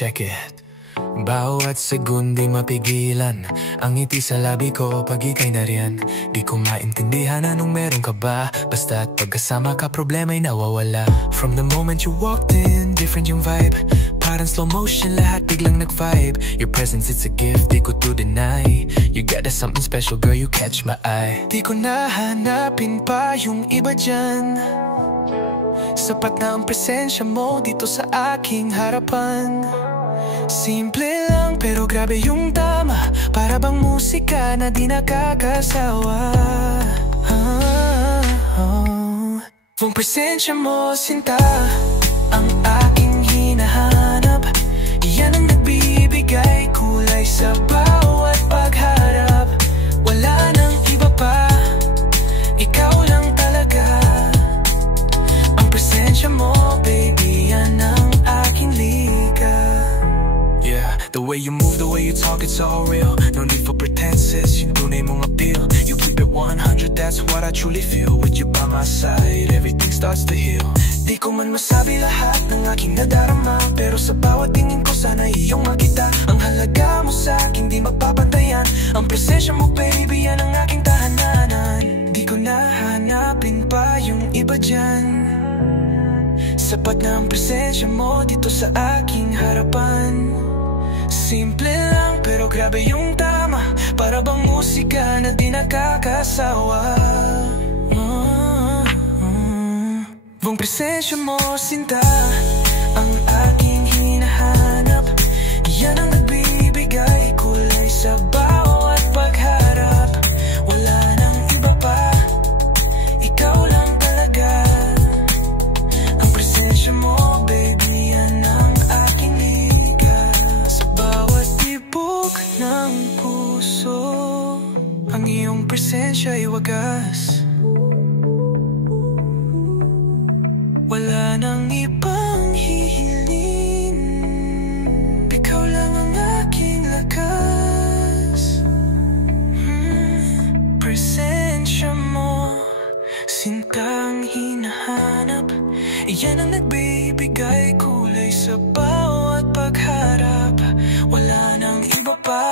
check it. Bawat segundi mapigilan ang ngiti sa labi ko pag ika'y nariyan. Di ko maintindihan anong meron ka ba, basta't pagkasama ka problema'y nawawala. From the moment you walked in, different yung vibe. Parang slow motion, lahat biglang nag-vibe. Your presence, it's a gift, di ko to deny. You got that something special, girl, you catch my eye. Di ko nahanapin pa yung iba dyan. Sapat na ang presensya mo dito sa aking harapan. Simple lang pero grabe yung tama, para bang musika na di nakakasawa. Kung presensya mo, sinta, ang aking hinahanap. Yan ang nagbibigay kulay sa bawat pagharap. Wala nang iba pa, ikaw lang talaga. Ang presensya mo, baby, yan ang aking liga. Yeah, the way you move, the way you talk, it's all real. No need for pretenses, yung tunay mong appeal. You keep it 100, that's what I truly feel. With you by my side, everything starts to heal. Di ko man masabi lahat ng aking nadarama, pero sa bawat tingin ko sana iyong makita. Ang halaga mo sa akin di mapapantayan. Ang presensya mo, baby, yan ang aking tahanan. Di ko nahanapin pa yung iba dyan. Sapat na ang presensya mo dito sa aking harapan. Simple lang pero grabe yung tama, para bang musika na di nakakasawa. Kung presensya mo, sinta, ang aking hinahanap. Yan ang nagbibigay kulay sa bawat pagharap. Wala nang iba pa, ikaw lang talaga. Ang presensya mo, baby, yan ang aking liga. Sa bawat tibok ng puso, ang iyong presensya'y wagas. Wala nang ibang hihilin, ikaw lang ang aking lakas. Presensya mo, sintang hinahanap. Yan ang nagbibigay kulay sa bawat pagharap. Wala nang iba pa.